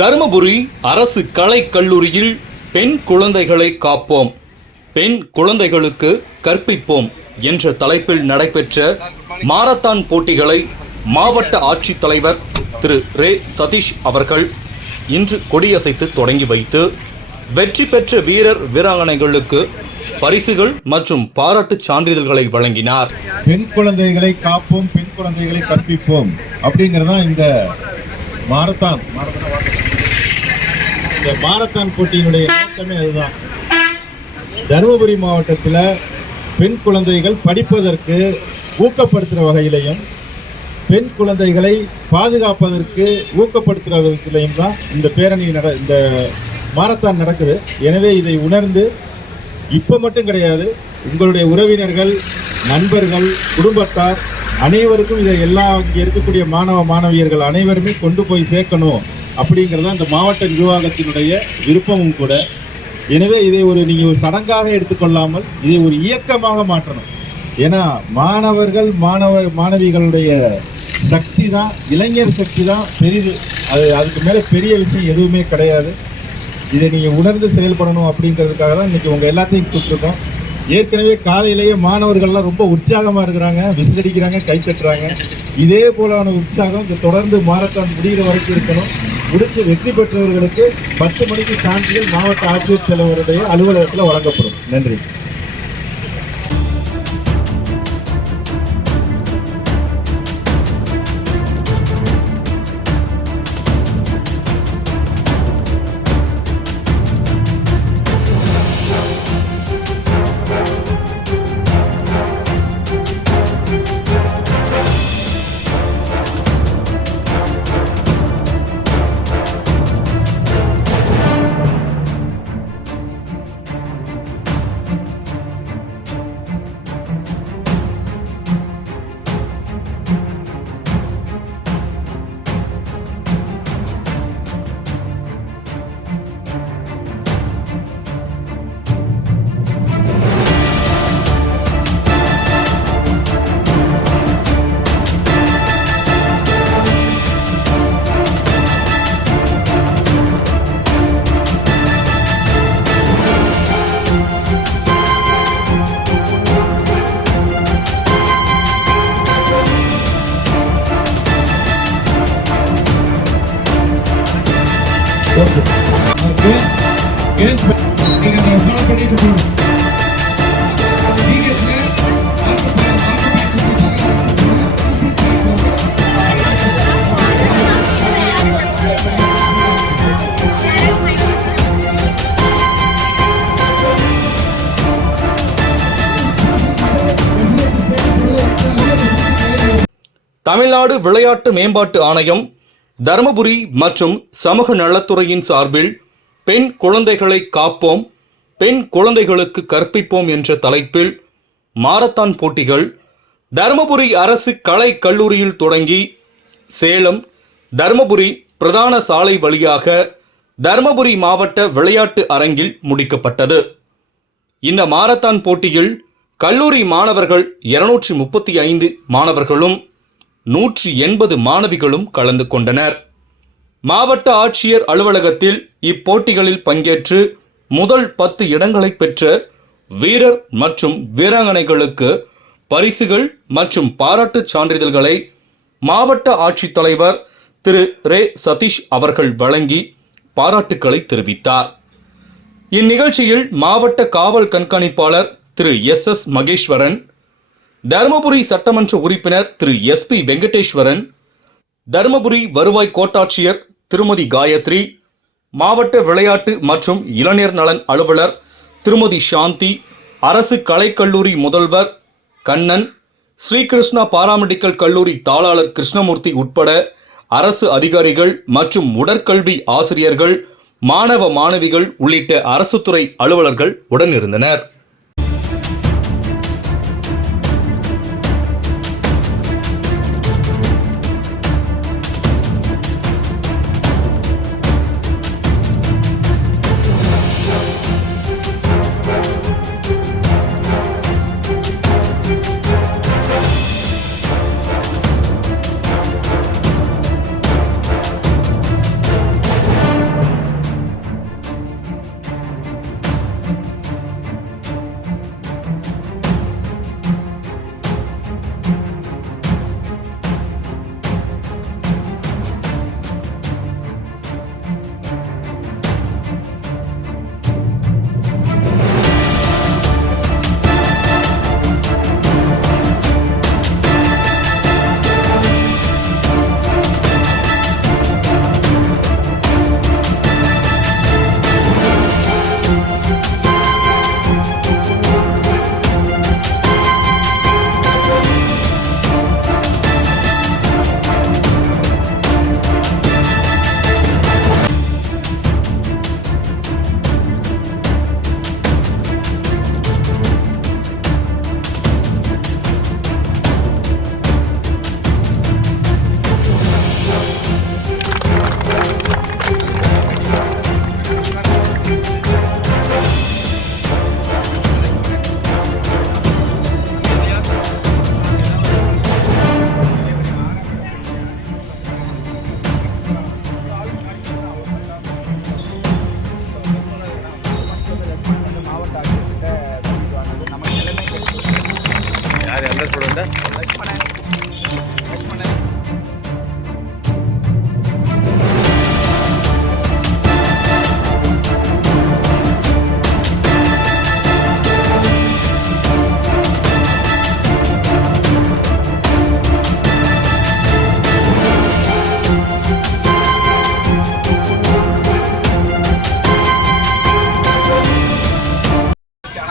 தருமபுரி அரசு கலைக் கல்லூரியில் பெண் குழந்தைகளை காப்போம், பெண் குழந்தைகளுக்கு கற்பிப்போம் என்ற தலைப்பில் நடைபெற்ற மாரத்தான் போட்டிகளை மாவட்ட ஆட்சித்தலைவர் திரு ரே சதீஷ் அவர்கள் இன்று கொடியசைத்து தொடங்கி வைத்து வெற்றி பெற்ற வீரர் வீராங்கனைகளுக்கு பரிசுகள் மற்றும் பாராட்டுச் சான்றிதழ்களை வழங்கினார். பெண் குழந்தைகளை காப்போம், பெண் குழந்தைகளை கற்பிப்போம் அப்படிங்கிறதா இந்த மாரத்தான் போட்டியினுடைய நோக்கமே அதுதான். தருமபுரி மாவட்டத்தில் பெண் குழந்தைகள் படிப்பதற்கு ஊக்கப்படுத்துகிற வகையிலையும் பெண் குழந்தைகளை பாதுகாப்பதற்கு ஊக்கப்படுத்துகிற விதத்திலையும் தான் இந்த பேரணி இந்த மாரத்தான் நடக்குது. எனவே இதை உணர்ந்து இப்போ மட்டும் கிடையாது, உங்களுடைய உறவினர்கள், நண்பர்கள், குடும்பத்தார் அனைவருக்கும் இதை இங்கே இருக்கக்கூடிய மாணவ மாணவியர்கள் அனைவருமே கொண்டு போய் சேர்க்கணும் அப்படிங்கிறது இந்த மாவட்ட நிர்வாகத்தினுடைய விருப்பமும் கூட. எனவே இதை நீங்கள் ஒரு சடங்காக எடுத்துக்கொள்ளாமல் இதை ஒரு இயக்கமாக மாற்றணும். ஏன்னா மாணவிகளுடைய சக்தி தான், இளைஞர் சக்தி தான் பெரிது. அதுக்கு மேலே பெரிய விஷயம் எதுவுமே கிடையாது. இதை நீங்கள் உணர்ந்து செயல்படணும் அப்படிங்கிறதுக்காக தான் இன்றைக்கி உங்கள் எல்லாத்தையும் கூப்பிட்டுருக்கோம். ஏற்கனவே காலையிலேயே மாணவர்கள்லாம் ரொம்ப உற்சாகமாக இருக்கிறாங்க, விசிலடிக்கிறாங்க, கை தட்டுறாங்க. இதே போலான உற்சாகம் இந்த தொடர்ந்து மாரத்தான் முடிகிற வரைக்கும் இருக்கணும். முடித்து வெற்றி பெற்றவர்களுக்கு 10 மணிக்கு சான்றிதழ் மாவட்ட ஆட்சியர் தலைவருடைய அலுவலகத்தில் வழங்கப்படும். நன்றி. தமிழ்நாடு விளையாட்டு மேம்பாட்டு ஆணையம் தருமபுரி மற்றும் சமூக நலத்துறையின் சார்பில் பெண் குழந்தைகளை காப்போம், பெண் குழந்தைகளுக்கு கற்பிப்போம் என்ற தலைப்பில் மாரத்தான் போட்டிகள் தருமபுரி அரசு கலை கல்லூரியில் தொடங்கி சேலம் தருமபுரி பிரதான சாலை வழியாக தருமபுரி மாவட்ட விளையாட்டு அரங்கில் முடிக்கப்பட்டது. இந்த மாரத்தான் போட்டியில் கல்லூரி மாணவர்கள் 235 மாணவர்களும் 180 மாணவிகளும் கலந்து கொண்டனர். மாவட்ட ஆட்சியர் அலுவலகத்தில் இப்போட்டிகளில் பங்கேற்று முதல் 10 இடங்களை பெற்ற வீரர் மற்றும் வீராங்கனைகளுக்கு பரிசுகள் மற்றும் பாராட்டுச் சான்றிதழ்களை மாவட்ட ஆட்சித்தலைவர் திரு ரே சதீஷ் அவர்கள் வழங்கி பாராட்டுக்களை தெரிவித்தார். இந்நிகழ்ச்சியில் மாவட்ட காவல் கண்காணிப்பாளர் திரு SS மகேஸ்வரன், தருமபுரி சட்டமன்ற உறுப்பினர் திரு SP வெங்கடேஸ்வரன், தருமபுரி வருவாய் கோட்டாட்சியர் திருமதி காயத்ரி, மாவட்ட விளையாட்டு மற்றும் இளைஞர் நலன் அலுவலர் திருமதி சாந்தி, அரசு கலைக்கல்லூரி முதல்வர் கண்ணன், ஸ்ரீகிருஷ்ணா பாராமெடிக்கல் கல்லூரி தாளாளர் கிருஷ்ணமூர்த்தி உட்பட அரசு அதிகாரிகள் மற்றும் உடற்கல்வி ஆசிரியர்கள், மாணவ மாணவிகள் உள்ளிட்ட அரசு துறை அலுவலர்கள் உடனிருந்தனர்.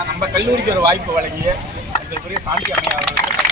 நம்ம கல்லூரிக்கு ஒரு வாய்ப்பு வழங்கிய எங்களுக்குரிய சாந்தி அம்மையா அவர்களுக்கு